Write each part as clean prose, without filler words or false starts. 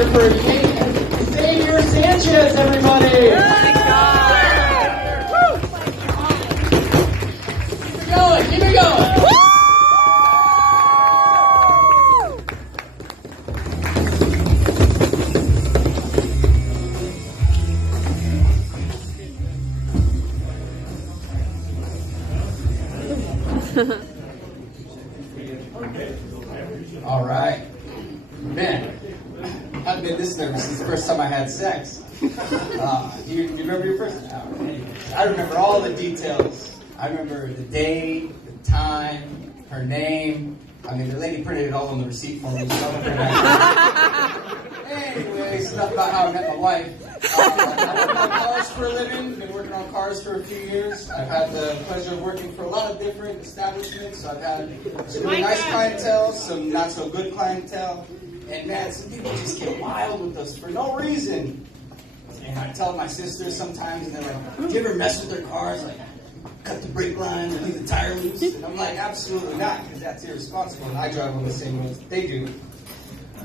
together for Xavier Sanchez, everybody. Keep it going, keep it going. All right. Man, I've been this nervous since the first time I had sex. You remember your first? I remember all the details. I remember the day, the time, her name. I mean, the lady printed it all on the receipt for me. So anyway, stuff about how I met my wife. I work on cars for a living. Been working on cars for a few years. I've had the pleasure of working for a lot of different establishments. I've had some really nice clientele, some not so good clientele. And man, some people just get wild with us for no reason. And I tell my sisters sometimes, and they're like, do you ever mess with their cars? Like, cut the brake lines or leave the tire loose? And I'm like, absolutely not, because that's irresponsible. And I drive on the same roads that they do.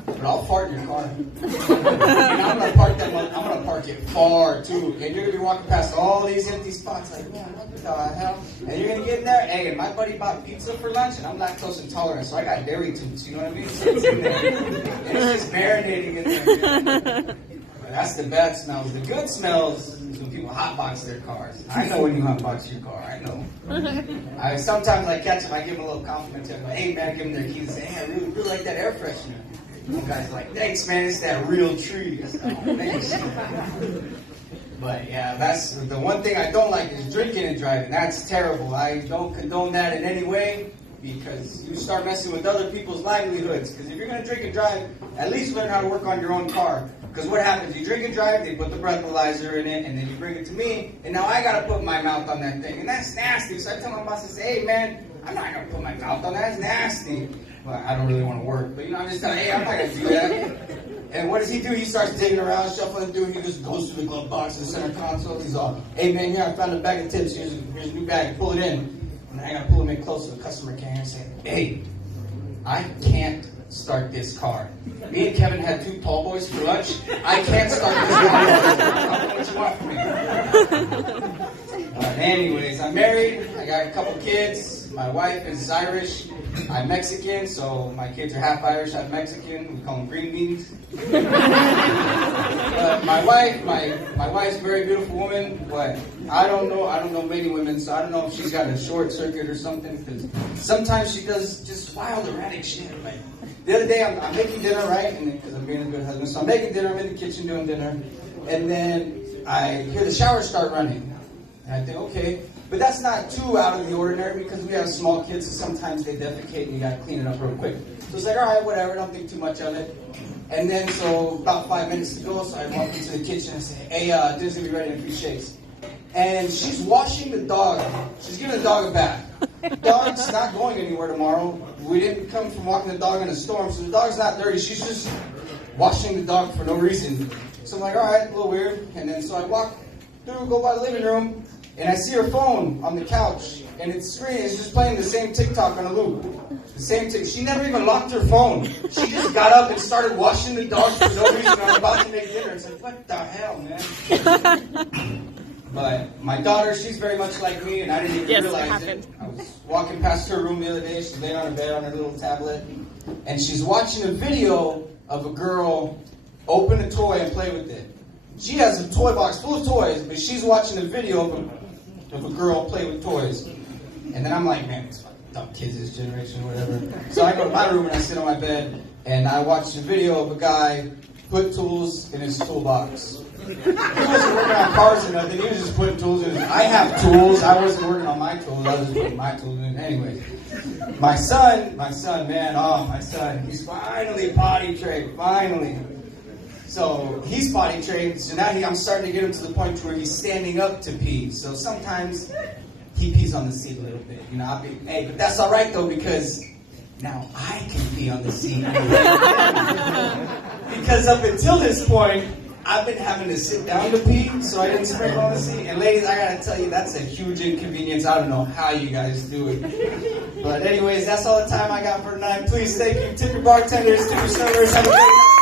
But I'll park your car. And I'm gonna park that one. I'm gonna park it far too. And you're gonna be walking past all these empty spots, like, man, what the hell? And you're gonna get in there. Hey, and my buddy bought pizza for lunch, and I'm lactose intolerant, so I got dairy toots. You know what I mean? So it's in there, and it's just marinating in there. But that's the bad smells. The good smells is when people hotbox their cars. I know when you hotbox your car. I know. Sometimes I catch them. I give them a little compliment to them. Like, hey man, give them their keys. Say, hey, I really like that air freshener. The guy's like, thanks, man, it's that real tree. I said, oh, thanks. But yeah, that's the one thing I don't like is drinking and driving. That's terrible. I don't condone that in any way because you start messing with other people's livelihoods. Because if you're going to drink and drive, at least learn how to work on your own car. Because what happens, you drink and drive, they put the breathalyzer in it, and then you bring it to me, and now I got to put my mouth on that thing. And that's nasty. So I tell my boss, I say, hey, man, I'm not going to put my mouth on that. It's nasty. Well, I don't really want to work, but I'm just telling, hey, I'm not going to do that. And what does he do? He starts digging around, shuffling through. He just goes through the glove box, the center console. He's all, hey, man, here, I found a bag of tips. Here's a new bag. Pull it in. And I got to pull him in close so the customer can hear and say, hey, I can't start this car. Me and Kevin had 2 tall boys for lunch. I can't start this car. I don't know what you want from me. But anyways, I'm married. I got a couple kids. My wife is Irish. I'm Mexican, so my kids are half Irish, half Mexican. We call them green beans. My wife's a very beautiful woman, but I don't know many women, so I don't know if she's got a short circuit or something, because sometimes she does just wild, erratic shit. Like, the other day, I'm making dinner, right? Because I'm being a good husband. So I'm making dinner, I'm in the kitchen doing dinner, and then I hear the shower start running. And I think, okay. But that's not too out of the ordinary because we have small kids, so sometimes they defecate and you gotta clean it up real quick. So it's like, all right, whatever, don't think too much of it. And then, so about 5 minutes to go, so I walk into the kitchen and say, hey, dinner's gonna be ready in a few shakes. And she's washing the dog. She's giving the dog a bath. The dog's not going anywhere tomorrow. We didn't come from walking the dog in a storm, so the dog's not dirty. She's just washing the dog for no reason. So I'm like, all right, a little weird. And then, so I walk through, go by the living room, and I see her phone on the couch, and it's just playing the same TikTok on a loop. The same TikTok. She never even locked her phone. She just got up and started washing the dog for no reason. I'm about to make dinner. It's like, what the hell, man? But my daughter, she's very much like me, and I didn't even realize it. I was walking past her room the other day. She's laying on her bed on her little tablet, and she's watching a video of a girl open a toy and play with it. She has a toy box full of toys, but she's watching a video of a girl play with toys. And then I'm like, man, it's fucking dumb kids this generation or whatever. So I go to my room and I sit on my bed and I watch a video of a guy put tools in his toolbox. He wasn't working on cars or nothing, he was just putting tools in his. I have tools, I wasn't working on my tools, I was just putting my tools in. Anyways, my son, man, he's finally potty trained, finally. So he's potty trained, so now I'm starting to get him to the point where he's standing up to pee. So sometimes he pees on the seat a little bit. Hey, but that's all right though, because now I can pee on the seat. Because up until this point, I've been having to sit down to pee, so I didn't sprinkle on the seat. And ladies, I gotta tell you, that's a huge inconvenience. I don't know how you guys do it. But anyways, that's all the time I got for tonight. Please, thank you. Tip your bartenders, tip your servers. Have a great night.